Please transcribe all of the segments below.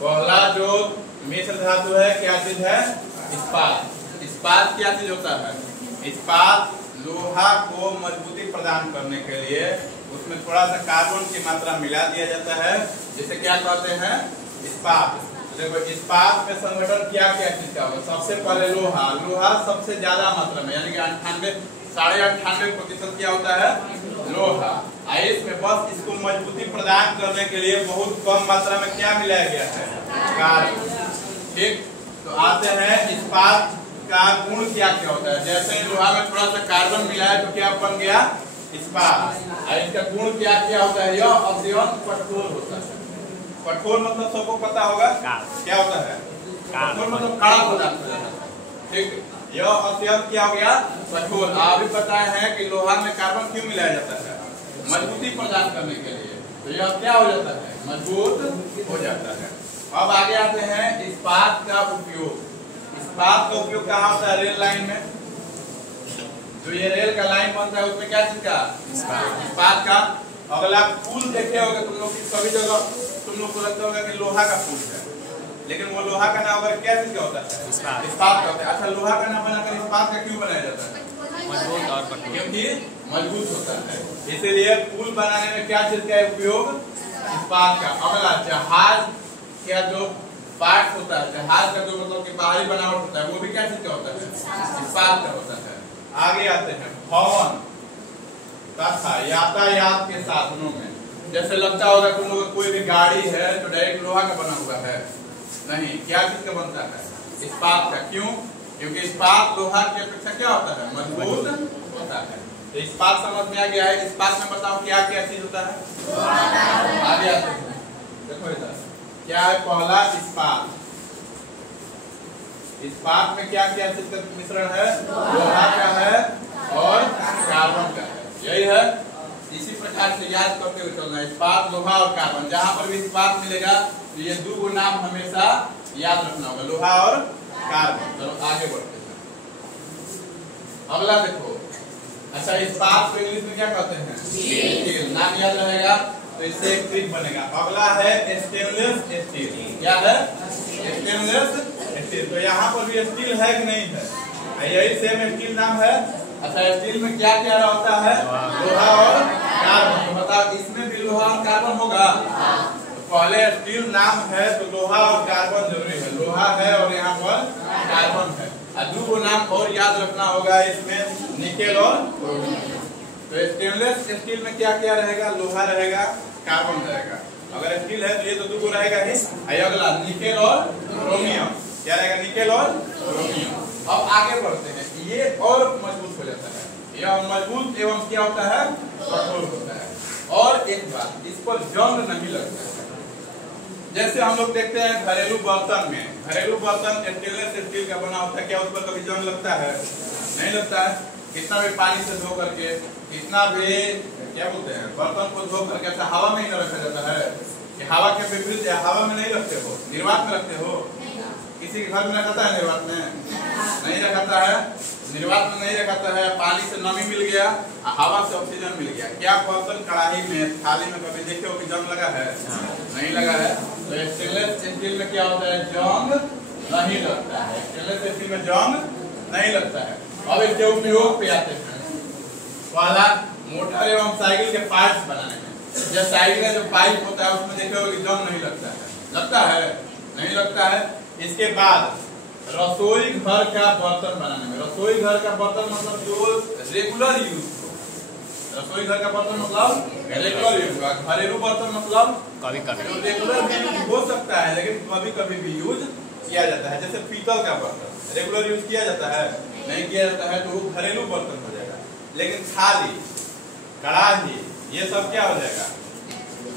पहला जो मिश्र धातु है क्या चीज है? इस्पात। इस्पात क्या चीज होता है? इस्पात लोहा को मजबूती प्रदान करने के लिए उसमें थोड़ा सा कार्बन की मात्रा मिला दिया जाता है, जिसे क्या कहते हैं? इस्पात। देखो इस्पात में संगठन क्या क्या चीज का होगा? सबसे पहले लोहा। लोहा सबसे ज्यादा मात्रा में यानी कि 98.98% क्या होता है? लोहा। इसमें बस इसको मजबूती प्रदान करने के लिए बहुत कम मात्रा में क्या मिलाया गया है? कार्बन। ठीक, तो आते हैं इस्पात का गुण क्या क्या होता है। जैसे लोहा में थोड़ा सा कार्बन मिलाया तो क्या बन गया? इस्पात। इसका गुण क्या क्या होता है? यह अत्यंत कठोर होता है। कठोर मतलब सबको पता होगा क्या होता है? कठोर मतलब कड़ा पदार्थ हो जाता है। ठीक, यह अत्यंत क्या हो गया? कठोर। आप भी पता है कि लोहा में कार्बन क्यों मिलाया जाता है? मजबूती प्रदान करने के लिए। तो यह क्या हो जाता है? मजबूत हो जाता है। अब आगे आते हैं इस्पात का उपयोग। इस्पात का उपयोग कहाँ होता है? रेल लाइन में। जो ये रेल का लाइन बनता है उसमें क्या चीज का? इस्पात का। अगला पुल देखे होगा तुम लोग, सभी जगह तुम लोग को लगता होगा कि लोहा का पुल है, लेकिन वो लोहा का नाम अगर क्या चीज का होता है? इस्पात का होता है। अच्छा, लोहा का नाम बनाकर इस्पात का क्यों बनाया जाता है? मजबूत और कठोर, क्योंकि मजबूत होता है। इसीलिए पुल बनाने में क्या चीज का उपयोग? इस्पात का। अगला जहाज का जो पार्ट होता है, जहाज का जो मतलब कि बाहरी बनावट होता है, वो भी क्या चीज का होता है? इस्पात का होता है। आगे आते हैं भवन तथा यातायात के साधनों में। जैसे लगता होगा तुम लोग कोई भी गाड़ी है तो डायरेक्ट लोहा का बना हुआ है, नहीं, क्या चीज का बनता है? इस्पात का। क्यों? क्योंकि इस्पात लोहा की अपेक्षा क्या होता है? मजबूत होता है। तो इस्पात समझ में आ गया है। इस्पात में बताओ क्या क्या चीज होता है? आगे आते हैं, देखो इधर क्या है? पहला इस्पात। इस्पात में क्या क्या चीज का मिश्रण है? लोहा का है और कार्बन का है। यही है। इसी प्रकार से याद करते हुए चलना है, इस्पात, लोहा और कार्बन। जहां पर भी इस्पात मिलेगा तो ये दो नाम हमेशा याद रखना होगा, लोहा और कार्बन। चलो आगे बढ़ते हैं। अगला देखो, अच्छा इस्पात को इंग्लिश में क्या कहते हैं? स्टील। नाम याद रहेगा तो इससे एक ट्रिक बनेगा। अगला है स्टेनलेस स्टील। क्या है? Stainless steel. तो यहाँ पर भी स्टील है कि नहीं है? यही सेम स्टील नाम है। अच्छा, स्टील में क्या क्या होता है? लोहा और कार्बन। तो बताओ इसमें भी लोहा और कार्बन होगा? तो पहले स्टील नाम है तो लोहा और कार्बन जरूरी है। लोहा है और यहाँ पर कार्बन है। और दो नाम और याद रखना होगा इसमें, निकेल और क्रोमियम। तो स्टेनलेस स्टील में क्या क्या रहेगा? लोहा रहेगा, कार्बन रहेगा। अगर स्टील है तो ये तो दो रहेगा ही। अगला निकेल और क्रोमियम। क्या रहेगा? निकेल और क्रोमियम। अब आगे बढ़ते हैं। ये और मजबूत हो जाता है। यह मजबूत एवं क्या होता है? कठोर होता है। और एक बात, इस पर जंग नहीं लगता है। जैसे हम लोग देखते हैं घरेलू बर्तन में, घरेलू बर्तन स्टेनलेस स्टील का बना होता है, क्या उस पर कभी जंग लगता है? नहीं लगता है। कितना भी पानी से धो करके, कितना भी क्या बोलते हैं बर्तन को धो करके ऐसा हवा में ही न रखा जाता है कि हवा के विपरीत हवा में नहीं रखते हो, निर्वात में रखते हो। किसी के घर में रखता है निर्वात में? नहीं रखता है। निर्वात में नहीं रखता है। पानी से नमी मिल गया, हवा से ऑक्सीजन मिल गया। क्या बर्तन कढ़ाई में, थाली में कभी देखे हो कि जंग लगा है? नहीं लगा है। तो स्टेनलेस स्टील में क्या होता है? जंग नहीं लगता है। स्टेनलेस स्टील में जंग नहीं लगता है। अब इसके उपयोग पे आते हैं। पहला, मोटर एवं साइकिल के पार्ट्स बनाने में। जब साइकिल का जो पाइप होता है उसमें देखे हो कि जंग नहीं लगता है। लगता है? नहीं लगता है। इसके बाद रसोई घर का बर्तन बनाने में। रसोई घर का बर्तन मतलब जो रेगुलर यूज हो। रसोई घर का बर्तन मतलब रेगुलर यूज होगा। घरेलू बर्तन मतलब कभी कभी जो रेगुलर भी यूज हो सकता है लेकिन कभी कभी भी यूज किया जाता है। जैसे पीतल का बर्तन रेगुलर यूज किया जाता है? नहीं किया जाता है, तो वो घरेलू बर्तन हो जाएगा। लेकिन थाली, कढ़ाई, ये सब क्या हो जाएगा?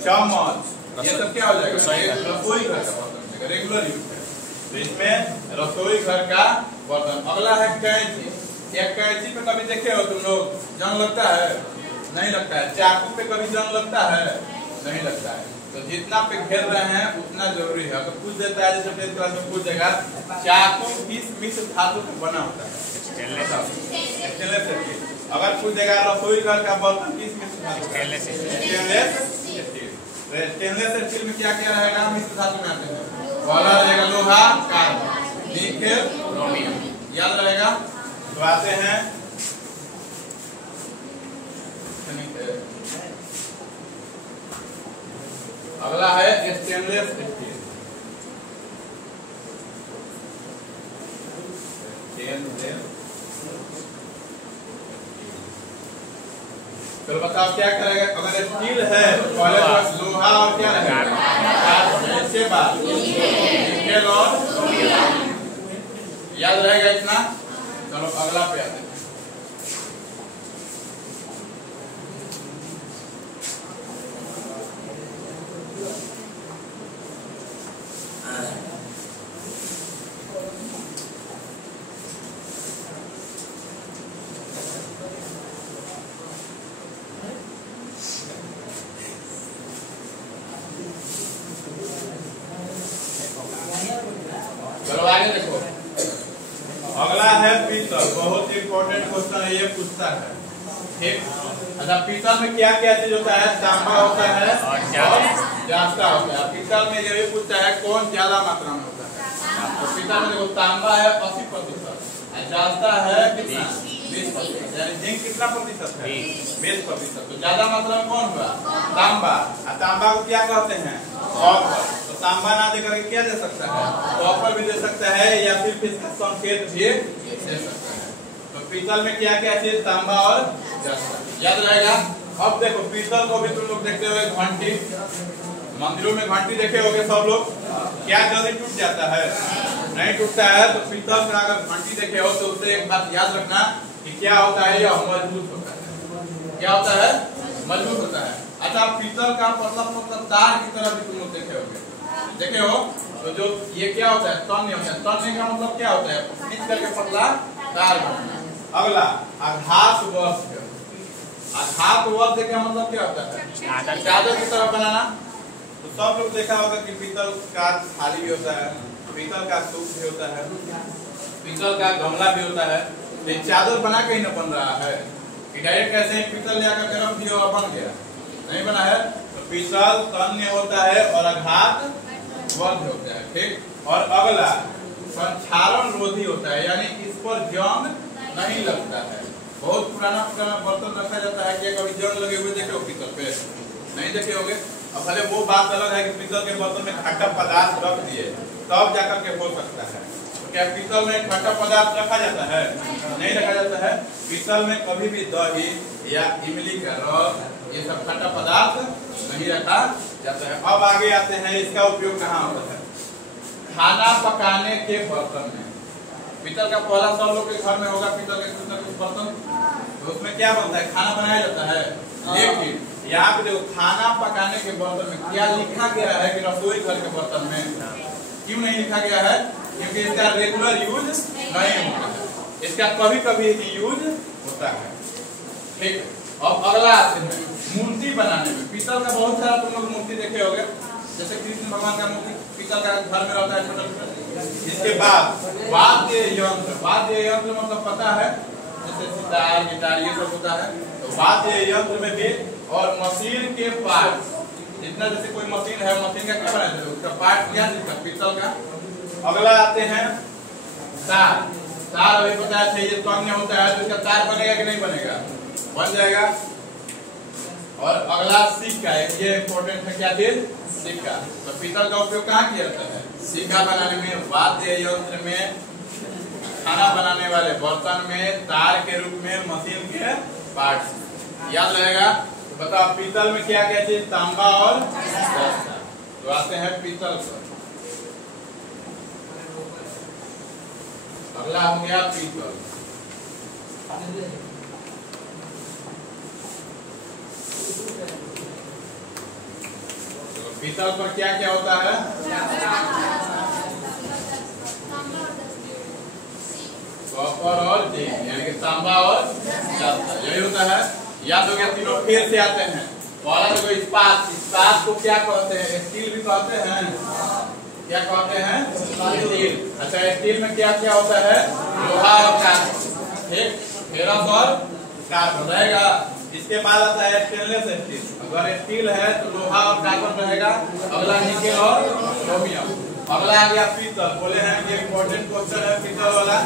चम्मच, ये सब क्या हो जाएगा? रसोई घर का बर्तन, रेगुलर यूज है। तो इसमें रसोई घर का बर्तन। अगला है कैंची। क्या कैंची पे कभी देखे हो तुम लोग जंग लगता है? नहीं लगता है। चाकू पे कभी जंग लगता है? नहीं लगता है। तो जितना पे घेर रहे हैं उतना जरूरी है। अगर पूछ देता है, जैसे 10th क्लास में पूछ देगा, चाकू किस मिश्र धातु से बना होता है? Stainless steel. अगर पूछ देगा रसोई घर का बर्तन किस मिश्र धातु? Stainless steel. स्टेनलेस स्टील में क्या क्या रहेगा? मिश्र धातु में आते हैं पहला रहेगा लोहा कार्बन, निकेल क्रोमियम, याद रहेगा। तो आते हैं अगला है स्टेनलेस स्टील। तो बताओ क्या करेगा, अगर स्टील है तो पहले तो लोहा और क्या रहेगा कार्बन, इसके बाद निकेल और याद रहेगा इतना। चलो अगला पे आते हैं। चलो आगे देखो, अगला है पीतल। बहुत इंपॉर्टेंट क्वेश्चन है, ये पूछता है, ठीक। अच्छा, पीतल में क्या क्या चीज होता है? तांबा होता है और जास्ता होता है। पीतल में ये भी पूछता है कौन ज्यादा मात्रा में होता है। तो पीतल में देखो तांबा है 80%, जास्ता है कितना 20%, यानी जिंक कितना प्रतिशत है 20%। तो ज्यादा मात्रा में कौन हुआ? तांबा। तांबा को क्या कहते हैं? कॉपर। तो तांबा ना देकर क्या दे सकता है? कॉपर भी दे सकता है, या फिर इसका संकेत भी दे सकता है। तो पीतल में क्या क्या चीज? तांबा और जास्ता, याद रहेगा। अब देखो पीतल को भी तुम लोग देखते हो, घंटी, मंदिरों में घंटी देखे होगे सब लोग, क्या जल्दी टूट जाता है? नहीं टूटता है। तो पीतल का अगर घंटी देखे हो तो उससे एक बात याद रखना कि क्या होता है, यह मजबूत होता है। क्या होता है? मजबूत होता है। अच्छा, पीतल का पतला तार की तरह भी तुम लोग देखे हो। तो जो ये क्या होता है? तन्य होता है। तन्य का मतलब क्या होता है? खींच करके पतला तार बनना। अगला आघात वस्त्र। आघात वस्त्र का मतलब क्या होता है? चादर की तरह बनाना। तो सब लोग देखा होगा कि पीतल का थाली भी होता है, पीतल का सूप भी होता है, पीतल का गमला भी होता है। तो चादर बना के ही न बन रहा है कि डायरेक्ट कैसे ही पीतल ले आकर रख दिया और बन गया, नहीं बना है। तो पीतल तन्य होता है और आघात वस्त्र होता है, ठीक। और अगला संक्षारण रोधी होता है, यानी इस पर जंग नहीं लगता है। बहुत पुराना बर्तन रखा जाता है, कि कभी जंग लगे हुए देखे हो पीतल पे? नहीं देखे होगे। अब भले वो बात अलग है कि पीतल के बर्तन में खट्टा पदार्थ रख दिए तब जाकर के हो सकता है। तो क्या पीतल में खट्टा पदार्थ रखा जाता है? नहीं रखा जाता है। पीतल में कभी भी दही या इमली का रस, ये सब खट्टा पदार्थ नहीं रखा जाता है। अब आगे आते हैं, इसका उपयोग कहाँ होता है? खाना पकाने के बर्तन में। पीतल का पहला सब लोग के घर में होगा पीतल के कुछ बर्तन, तो उसमें क्या बनता है? खाना बनाया जाता है। लेकिन यहाँ पे देखो, खाना पकाने के बर्तन में क्या लिखा गया है कि रसोई घर के बर्तन में? क्यों नहीं लिखा गया है? क्योंकि इसका रेगुलर यूज नहीं होता है, इसका कभी कभी ही यूज होता है, ठीक। अब अगला आते हैं मूर्ति बनाने में। पीतल का बहुत सारा तुम लोग मूर्ति देखे होंगे, जैसे कृष्ण भगवान का मूर्ति पीतल का घर में रहता है, छोटा। इसके बाद वाद्य यंत्र। वाद्य यंत्र मतलब पता है, जैसे सितार, गिटार, ये सब होता है। तो वाद्य यंत्र में भी, और मशीन के पार्ट, जितना जैसे कोई मशीन है, मशीन का क्या बनाते हैं? उसका पार्ट क्या दिखता है? पीतल का। अगला आते हैं तार। तार अभी पता है ये तन्य होता है, तो इसका तार बनेगा कि नहीं बनेगा? बन जाएगा। और अगला सिक्का, ये इंपॉर्टेंट है, क्या चीज? सिक्का। तो पीतल का उपयोग कहाँ किया जाता है? सिक्का बनाने में, वाद्य यंत्र में, खाना बनाने वाले बर्तन में, तार के रूप में, मशीन के पार्ट। याद रहेगा। बताओ पीतल में क्या क्या चीज? तांबा और जास्ता। तो आते हैं पीतल पर। अगला हो गया पीतल। तो पीतल पर क्या क्या होता है? कॉपर और जिंक, यानी कि तांबा और जास्ता, यही होता है। याद हो गया। तीनों फिर से आते हैं। पहला देखो इस्पात। इस्पात को क्या कहते हैं? स्टील भी कहते हैं। क्या कहते हैं? स्टील। अच्छा, स्टील में क्या क्या होता है? लोहा और कार्बन, ठीक। फेरस और कार्बन रहेगा। इसके बाद आता है स्टेनलेस स्टील। अगर स्टील है तो लोहा और कार्बन रहेगा। अगला निकेल और क्रोमियम। अगला आ गया पीतल। बोले हैं कि इम्पोर्टेंट क्वेश्चन है पीतल वाला।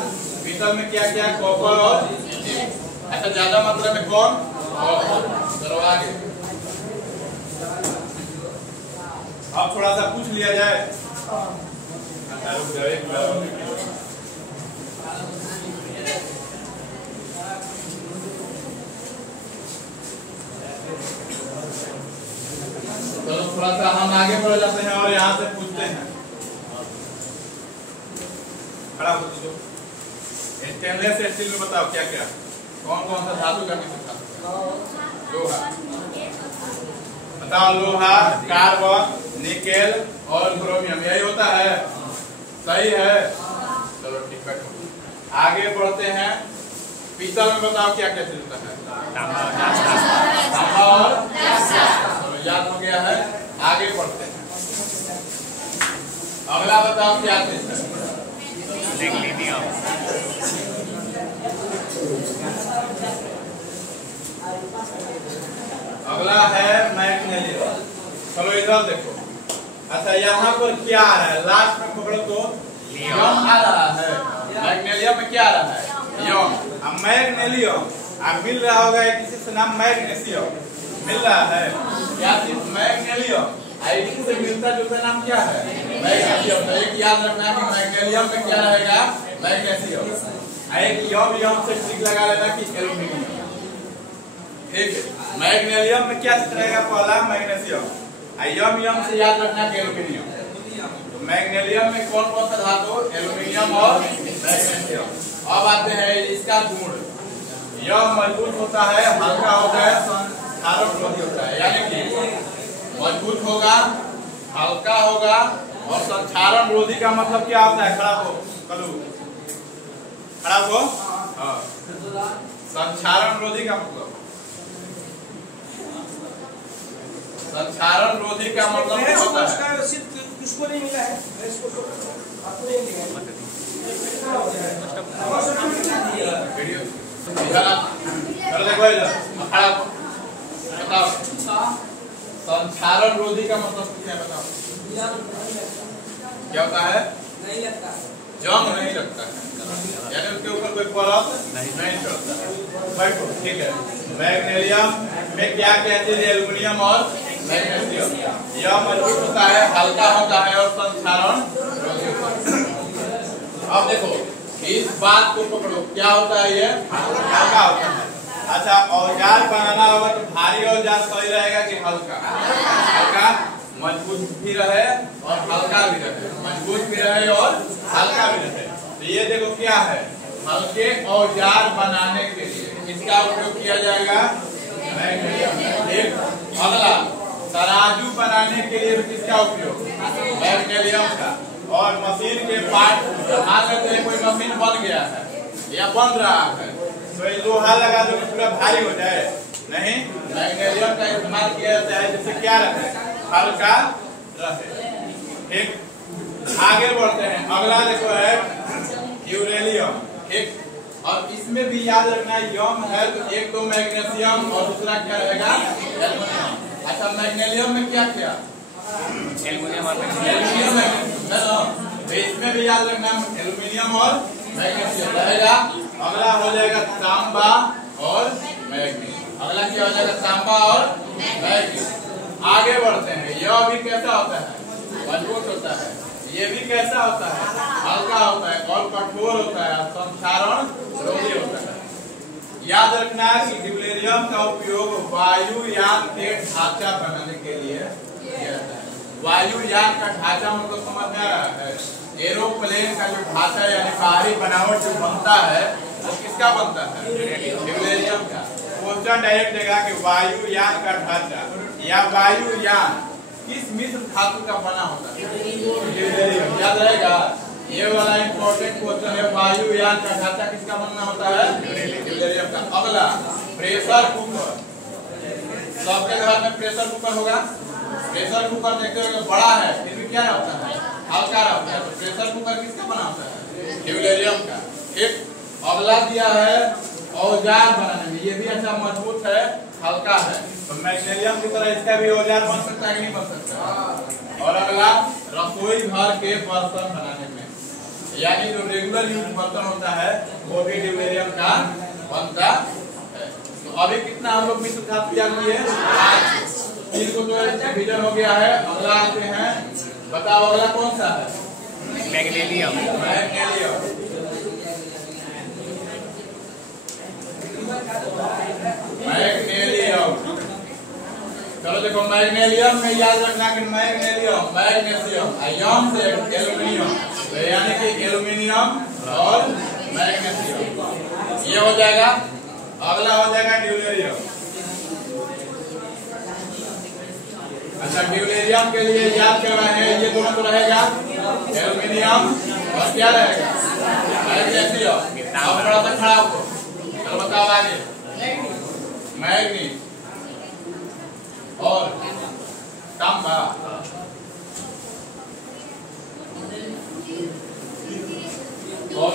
पीतल में क्या क्या, कॉपर और जिंक। ऐसा ज्यादा मात्रा में कौन, चलो आगे। अब थोड़ा सा पूछ लिया जाए। चलो थोड़ा सा हम आगे बढ़ जाते हैं और यहाँ से पूछते हैं। खड़ा हो दो। स्टेनलेस स्टील में बताओ क्या क्या, कौन कौन सा धातु का मिश्रण था? लोहा। बताओ लोहा, कार्बन, निकेल और क्रोमियम, यही होता है। सही है, चलो ठीक है। आगे बढ़ते हैं। पीतल में बताओ क्या क्या चीज होता है? तांबा और चलो याद हो गया है। आगे बढ़ते हैं। अगला बताओ क्या चीज है? मैग्नीशियम। अगला है मैग्नीशियम। चलो इधर देखो। अच्छा यहाँ पर क्या है, लास्ट में पकड़ो तो यम आ रहा है। मैग्नीशियम में क्या आ रहा है? यम। अब मैग्नीशियम अब मिल रहा होगा किसी से नाम मैग्नीशियम मिल रहा है क्या? सिर्फ मैग्नीशियम आईडी से मिलता जुलता नाम क्या है? मैग्नीशियम। तो एक याद रखना कि मैग्नीशियम में क्या रहेगा? मैग्नीशियम। एक यम से ठीक लगा लेना कि एल्यूमिनियम। ठीक है, मैग्नीशियम में क्या रहेगा? पहला मैग्नीशियम। यम से याद रखना कि एल्यूमिनियम। मैग्नीशियम में कौन कौन सा धातु? एल्यूमिनियम और मैग्नीशियम। अब आते हैं इसका गुण। यह मजबूत होता है, हल्का होता है, संक्षारण होता है। यानी कि मजबूत होगा, हल्का होगा और संक्षारण रोधी का मतलब क्या होता है? खड़ा हो कलू, खड़ा हो। हाँ, संक्षारण रोधी का मतलब, संक्षारण रोधी का मतलब क्या होता है? किसको नहीं मिला है? आपको नहीं मिला है। बताओ संक्षारण रोधी का मतलब क्या? बताओ क्या होता है? नहीं लगता, जंग नहीं लगता है, यानी उसके ऊपर कोई परत नहीं चढ़ता। बैठो, ठीक है। मैग्नीशियम में क्या क्या चीज? एल्यूमिनियम और मैग्नीशियम। यह मजबूत होता है, हल्का होता है और संक्षारण रोधी होता है। अब देखो इस बात को पकड़ो, क्या होता है? ये हल्का होता है। अच्छा, औजार बनाना होगा तो भारी औजार सही रहेगा कि हल्का? हल्का, मजबूत भी रहे और हल्का भी रहे, मजबूत भी रहे और हल्का भी रहे। तो ये देखो क्या है, हल्के औजार बनाने के लिए इसका उपयोग किया जाएगा मैग्नीशियम। एक अगला तराजू बनाने के लिए किसका उपयोग? मैग्नीशियम का। और मशीन के पार्ट, मान लेते हैं कोई मशीन बन गया है या बन रहा है, तो ये लोहा लगा दो पूरा भारी हो जाए? नहीं, मैग्नीशियम का इस्तेमाल किया जाता है जिससे क्या रहे? हल्का रहे। ठीक, आगे बढ़ते हैं। अगला देखो है यूरेनियम। ठीक, और इसमें भी याद रखना यम है तो एक तो मैग्नीशियम और दूसरा क्या रहेगा? एल्यूमिनियम। अच्छा, मैग्नीशियम में क्या क्या? एल्यूमिनियम और एल्यूमिनियम है ना, तो इसमें भी याद रखना एल्यूमिनियम और मैग्नीशियम रहेगा। अगला हो जाएगा तांबा और मैग्नीज। अगला क्या हो जाएगा? तांबा और मैग्नीज। आगे बढ़ते हैं। यह भी कैसा होता है? मजबूत होता है। ये भी कैसा होता है? हल्का होता है और कठोर होता है, संक्षारण रोधी होता है। याद रखना कि ड्यूटेरियम का उपयोग वायुयान के ढांचा बनाने के लिए किया जाता है। वायुयान का ढांचा मतलब समझ में आ रहा है? एरोप्लेन का जो ढांचा यानी बाहरी बनावट जो बनता है वो किसका बनता है? ड्यूटेरियम का। क्वेश्चन डायरेक्ट देगा कि वायुयान का ढांचा या वायुयान किस मिश्र धातु का बना होता है? ड्यूटेरियम। याद रहेगा, ये वाला इंपॉर्टेंट क्वेश्चन है। वायुयान का ढांचा किसका बनना होता है? ड्यूटेरियम का। अगला प्रेशर कुकर। सबके घर में प्रेशर कुकर होगा। प्रेशर कुकर देखते हो बड़ा है फिर भी क्या होता है? हल्का रहता है। तो प्रेशर कुकर किसका बना होता है? ड्यूटेरियम का। ठीक, अगला दिया है औजार बनाने में, ये भी अच्छा मजबूत है, हल्का है। तो मैग्नीशियम की तरह इसका भी औजार बन सकता है कि नहीं बन सकता। और अगला रसोई घर के बर्तन बनाने में, यानी जो रेगुलर यूज बर्तन होता है वो भी ड्यूटेरियम का बनता है। तो अभी कितना हम लोग मिश्र खाद तैयार किए, 3 को तो डिवीजन हो गया है। अगला आते हैं, बताओ अगला कौन सा है? मैग्नीशियम। मैग्नीशियम। मैग्नीशियम, चलो देखो मैग्नीशियम में याद रखना कि मैग्नीशियम आयन से एल्युमिनियम, तो यानी कि एल्युमिनियम और मैग्नीशियम ये हो जाएगा। अगला हो जाएगा ड्यूटेरियम। अच्छा, ड्यूटेरियम के लिए याद कर रहे हैं, ये दोनों तो रहेगा एल्युमिनियम और क्या रहेगा मैग्नीशियम। अब थोड़ा सा खड़ा हो, चलो बताओ आगे। मैग्नीज और तांबा, और